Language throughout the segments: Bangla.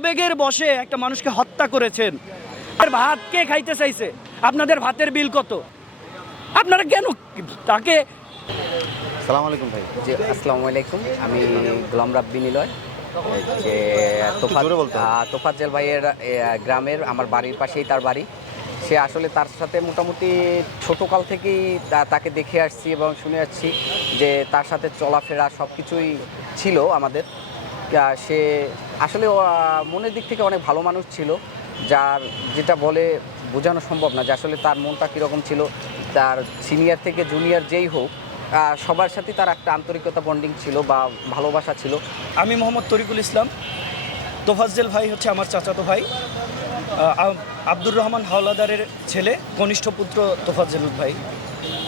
আবেগের বসে একটা মানুষকে হত্যা করেছেন। আর ভাত কে খাইতে চাইছে? আপনাদের ভাতের বিল কত? আপনারা কেন তাকে সালাম আলাইকুম ভাই। জি আসসালামু আলাইকুম। আমি গোলাম রাব্বি নিলয়। যে তোফাত হবে। তোফাজ্জেল ভাইয়ের গ্রামের আমার বাড়ির পাশেই তার বাড়ি। সে আসলে তার সাথে মোটামুটি ছোটোকাল থেকেই তা- তাকে দেখে আসছি এবং শুনে আসছি যে তার সাথে চলাফেরা সব কিছুই ছিল আমাদের। সে আসলে মনের দিক থেকে অনেক ভালো মানুষ ছিল, যার যেটা বলে বোঝানো সম্ভব না যে আসলে তার মনটা কীরকম ছিল। তার সিনিয়র থেকে জুনিয়র যেই হোক সবার সাথে তার একটা আন্তরিকতা বন্ডিং ছিল বা ভালোবাসা ছিল। আমি মোহাম্মদ তরিকুল ইসলাম। তোফাজ্জেল ভাই হচ্ছে আমার চাচাতো ভাই। আব্দুর রহমান হাওলাদারের ছেলে, কনিষ্ঠ পুত্র তোফাজ্জেল ভাই।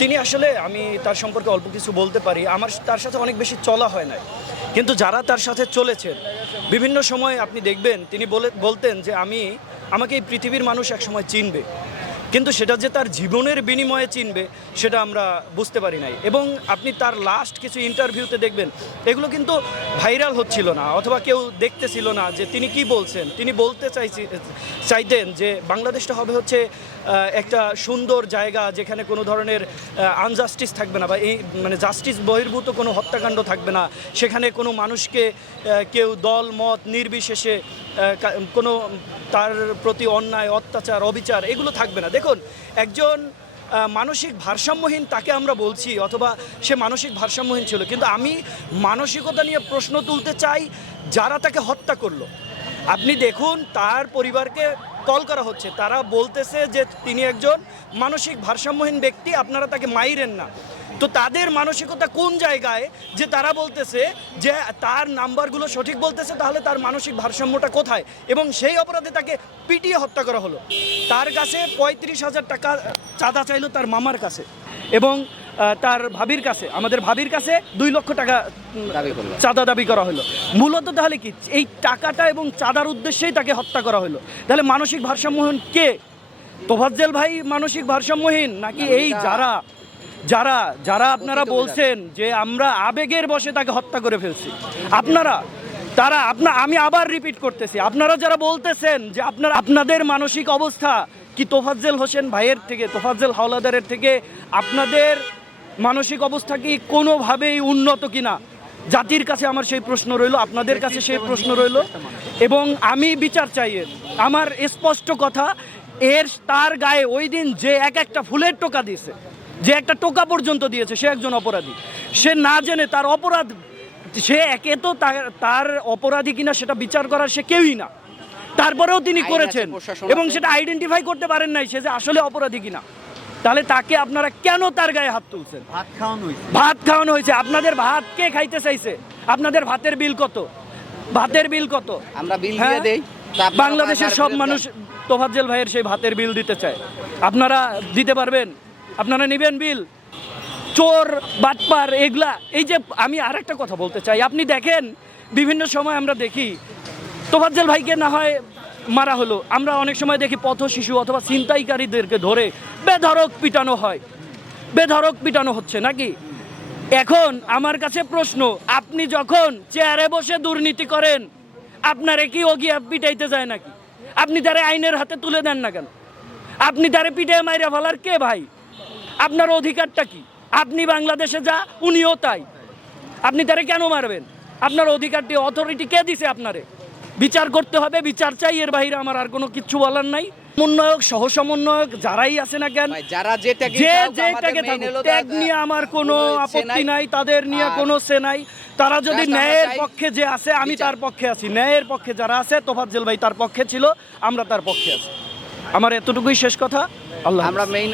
তিনি আসলে আমি তার সম্পর্কে অল্প কিছু বলতে পারি। আমার তার সাথে অনেক বেশি চলা হয় না কিন্তু যারা তার সাথে চলেছেন, বিভিন্ন সময় আপনি দেখবেন, তিনি বলে, বলতেন যে আমি, আমাকে এই পৃথিবীর মানুষ একসময় চিনবে। কিন্তু সেটা যে তার জীবনের বিনিময়ে চিনবে, সেটা আমরা বুঝতে পারি নাই। এবং আপনি তার লাস্ট কিছু ইন্টারভিউতে দেখবেন, এগুলো কিন্তু ভাইরাল হচ্ছিল না, অথবা কেউ দেখতেছিল না যে তিনি কি বলছেন। তিনি বলতে চাইছি, চাইতেন যে বাংলাদেশটা হবে হচ্ছে একটা সুন্দর জায়গা যেখানে কোনো ধরনের আনজাস্টিস থাকবে না বা এই মানে জাস্টিস বহির্ভূত কোনো হত্যাকাণ্ড থাকবে না। সেখানে কোনো মানুষকে কেউ দল, মত নির্বিশেষে কোনো তার প্রতি অন্যায়, অত্যাচার, অবিচার এগুলো থাকবে না। দেখুন, একজন মানসিক ভারসাম্যহীন তাকে আমরা বলছি, অথবা সে মানসিক ভারসাম্যহীন ছিল। কিন্তু আমি মানসিকতা নিয়ে প্রশ্ন তুলতে চাই, যারা তাকে হত্যা করল। আপনি দেখুন, তার পরিবারকে কল করা হচ্ছে। তারা বলতেছে যে তিনি একজন মানসিক ভারসাম্যহীন ব্যক্তি, আপনারা তাকে মাইরেন না। তো তাদের মানসিকতা কোন জায়গায়? যে তারা বলতেছে যে তার নাম্বারগুলো সঠিক বলতেছে তাহলে তার মানসিক ভারসাম্যটা কোথায়? এবং সেই অপরাধে তাকে পিটিয়ে হত্যা করা হলো। তার কাছে পঁয়ত্রিশ হাজার টাকা চাঁদা চাইলো তার মামার কাছে এবং তার ভাবির কাছে আমাদের ভাবির কাছে দুই লক্ষ টাকা দাবি চাঁদা দাবি করা হলো। মূলত তাহলে কি? এই টাকাটা এবং চাঁদার উদ্দেশ্যেই তাকে হত্যা করা হলো। তাহলে মানসিক ভারসাম্যহীন কে? তোফাজ্জেল ভাই মানসিক ভারসাম্যহীন নাকি এই যারা যারা যারা আপনারা বলছেন যে আমরা আবেগের বসে তাকে হত্যা করে ফেলছি আপনারা তারা আপনা আমি আবার রিপিট করতেছি আপনারা যারা বলতেছেন যে আপনারা আপনাদের মানসিক অবস্থা কি তোফাজ্জেল হোসেন ভাইয়ের থেকে তোফাজ্জেল হাওলাদারের থেকে আপনাদের মানসিক অবস্থা কি কোনোভাবেই উন্নত কিনা? জাতির কাছে আমার সেই প্রশ্ন রইল আপনাদের কাছে সেই প্রশ্ন রইল এবং আমি বিচার চাই আমার স্পষ্ট কথা এর তার গায়ে ওই দিন যে এক একটা ফুলের টোকা দিয়েছে। যে একটা টোকা পর্যন্ত দিয়েছে সে একজন অপরাধী। সে না জেনে তার অপরাধ সে একে তো তার তার অপরাধী কিনা সেটা বিচার করার সে কেউই না। তারপরেও তিনি করেছেন এবং সেটা আইডেন্টিফাই করতে পারেন নাই সে যে আসলে অপরাধী কিনা। তাহলে তাকে আপনারা কেন তার গায়ে হাত তুলছেন? ভাত খাওয়ানো হয়েছে। ভাত খাওয়ানো হয়েছে। আপনাদের ভাত কে খাইতে চাইছে? আপনাদের ভাতের বিল কত? ভাতের বিল কত? আমরা বিল হ্যাঁ? দিয়ে দেই বাংলাদেশের সব মানুষ তোফাজ্জেল ভাইয়ের সেই ভাতের বিল দিতে চায়। আপনারা দিতে পারবেন? আপনারা নেবেন বিল। চোর, বাটপার, এগুলা। এই যে আমি আর একটা কথা বলতে চাই। আপনি দেখেন, বিভিন্ন সময় আমরা দেখি, তোফাজ্জেল ভাইকে না হয় মারা হলো। আমরা অনেক সময় দেখি পথ শিশু অথবা ছিনতাইকারীদেরকে ধরে বেধরক পিটানো হয়। বেধরক পিটানো হচ্ছে নাকি? এখন আমার কাছে প্রশ্ন, আপনি যখন চেয়ারে বসে দুর্নীতি করেন, আপনারে কি ওগিয়া পিটাইতে যায় নাকি? আপনি তারে আইনের হাতে তুলে দেন না কেন? আপনি তারে পিটে মাইরা ফেলার কে ভাই? আপনার অধিকারটা কি? আপনি বাংলাদেশে যা উনিও তাই। আপনি তারা কেন মারবেন? আপনার অধিকারটি অথরিটি কে দিছে আপনারে? বিচার করতে হবে বিচার চাই এর বাইরে আমার আর কোনো কিচ্ছু বলার নাই। সমন্বয়ক সহ সমন্বয়ক যারাই আছে না কেন যারা যে যেটাকে ট্যাগ নিয়ে আমার কোনো আপত্তি নাই। তাদের নিয়ে কোনো সে নাই। তারা যদি ন্যায়ের পক্ষে যে আছে আমি তার পক্ষে আছি। ন্যায়ের পক্ষে যারা আছে তোফাজ্জেল ভাই তার পক্ষে ছিল আমরা তার পক্ষে আছি। আমার এতটুকুই শেষ কথা। আল্লাহ আমরা মেইন